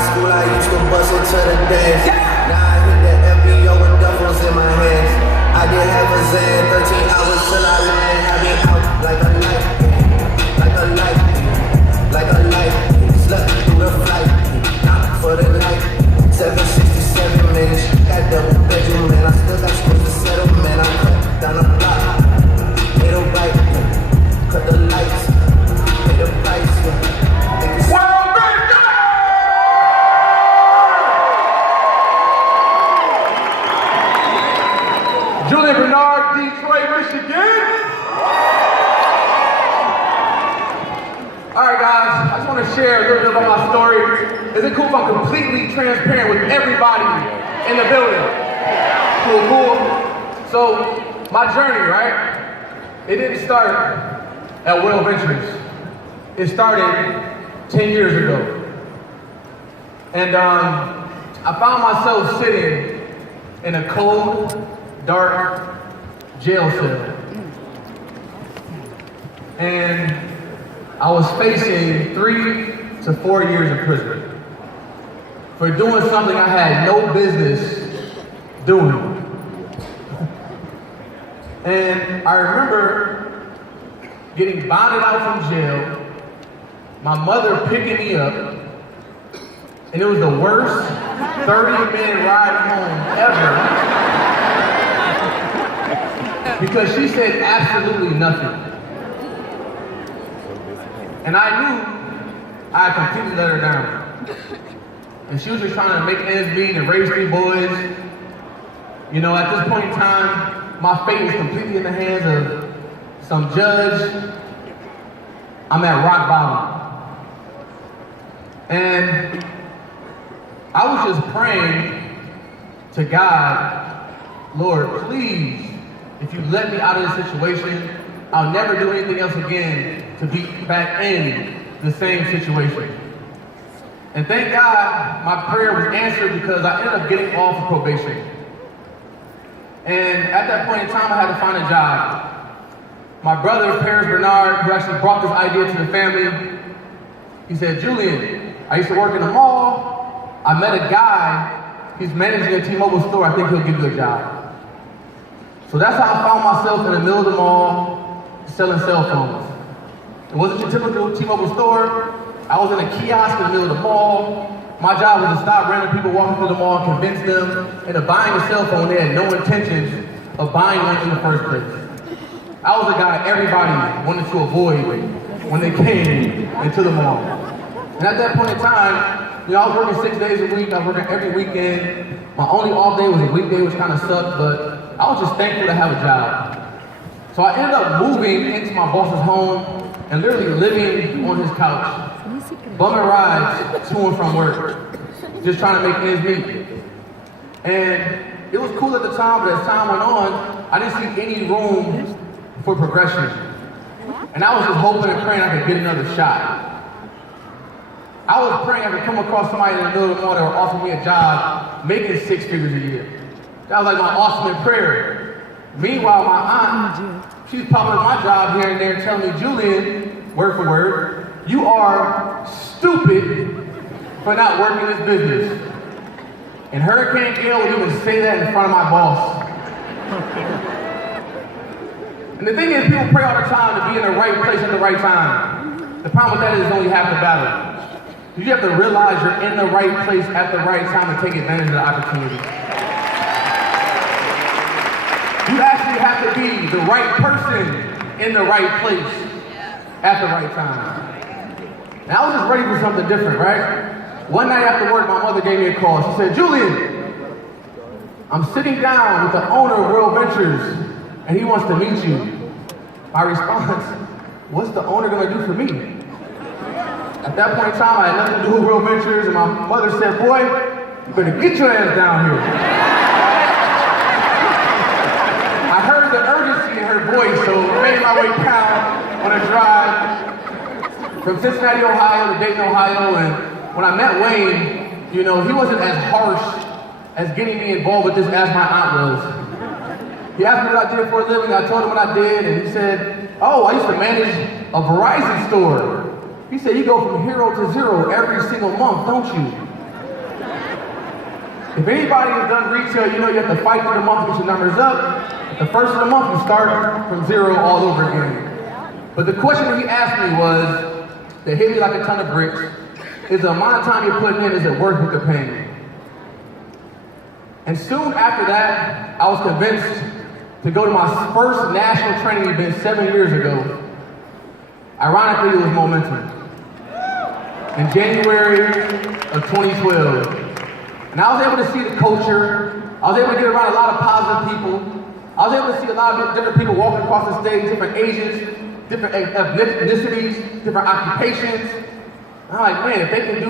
high school, I used to bust into the dance. Now I hit the FBO with duffels in my hands. I did half a Zan, 13 hours till I land. I been out like a light, like a light, like a light. Slept through the flight, not for the night. 767 minutes, got double bedroom, man. I still got schools to settle, man. I cut down the block, made a right, cut the lights, pay the price, Julian, Detroit, Michigan. All right, guys, I just want to share a little bit about my story. Is it cool if I'm completely transparent with everybody in the building? Cool. So, my journey, right? It didn't start at World Ventures. It started 10 years ago. And I found myself sitting in a cold, dark jail cell. And I was facing 3 to 4 years in prison for doing something I had no business doing. And I remember getting bonded out from jail, my mother picking me up, and it was the worst 30-minute ride home ever because she said absolutely nothing. And I knew I had completely let her down. And she was just trying to make ends meet and raise 3 boys. You know, at this point in time, my fate is completely in the hands of some judge. I'm at rock bottom. And I was just praying to God, Lord, please, if you let me out of this situation, I'll never do anything else again to be back in the same situation. And thank God my prayer was answered because I ended up getting off of probation. And at that point in time, I had to find a job. My brother, Paris Bernard, who actually brought this idea to the family, he said, Julian, I used to work in a mall. I met a guy, he's managing a T-Mobile store. I think he'll give you a job. So that's how I found myself in the middle of the mall selling cell phones. It wasn't your typical T-Mobile store. I was in a kiosk in the middle of the mall. My job was to stop random people walking through the mall and convince them into buying a cell phone they had no intentions of buying one in the first place. I was the guy everybody wanted to avoid when they came into the mall. And at that point in time, you know, I was working 6 days a week. I was working every weekend. My only off day was a weekday, which kind of sucked, but I was just thankful to have a job. So I ended up moving into my boss's home and literally living on his couch, bumming rides to and from work, just trying to make ends meet. And it was cool at the time, but as time went on, I didn't see any room for progression. And I was just hoping and praying I could get another shot. I was praying I could come across somebody in the middle of the morning that would offer me a job making 6 figures a year. That was like my ultimate prayer. Meanwhile, my aunt, she's popping up my job here and there telling me, Julian, word for word, you are stupid for not working this business. And Hurricane Gale would even say that in front of my boss. And the thing is, people pray all the time to be in the right place at the right time. The problem with that is it's only half the battle. You have to realize you're in the right place at the right time and take advantage of the opportunity. You actually have to be the right person in the right place at the right time. And I was just ready for something different, right? One night after work, my mother gave me a call. She said, Julian, I'm sitting down with the owner of World Ventures, and he wants to meet you. My response, what's the owner gonna do for me? At that point in time, I had nothing to do with World Ventures, and my mother said, boy, you better get your ass down here. I heard the urgency in her voice, so I made my way down on a drive from Cincinnati, Ohio to Dayton, Ohio, and when I met Wayne, you know, he wasn't as harsh as getting me involved with this as my aunt was. He asked me what I did for a living, I told him what I did, and he said, oh, I used to manage a Verizon store. He said, you go from hero to zero every single month, don't you? If anybody has done retail, you know you have to fight through the month to get your numbers up. At the first of the month, you start from zero all over again. But the question that he asked me was, that hit me like a ton of bricks, is the amount of time you're putting in, is it worth the pain? And soon after that, I was convinced to go to my first national training event 7 years ago. Ironically, it was Momentum. In January of 2012. And I was able to see the culture. I was able to get around a lot of positive people. I was able to see a lot of different people walking across the stage, different ages, different ethnicities, different occupations. And I'm like, man, if they can do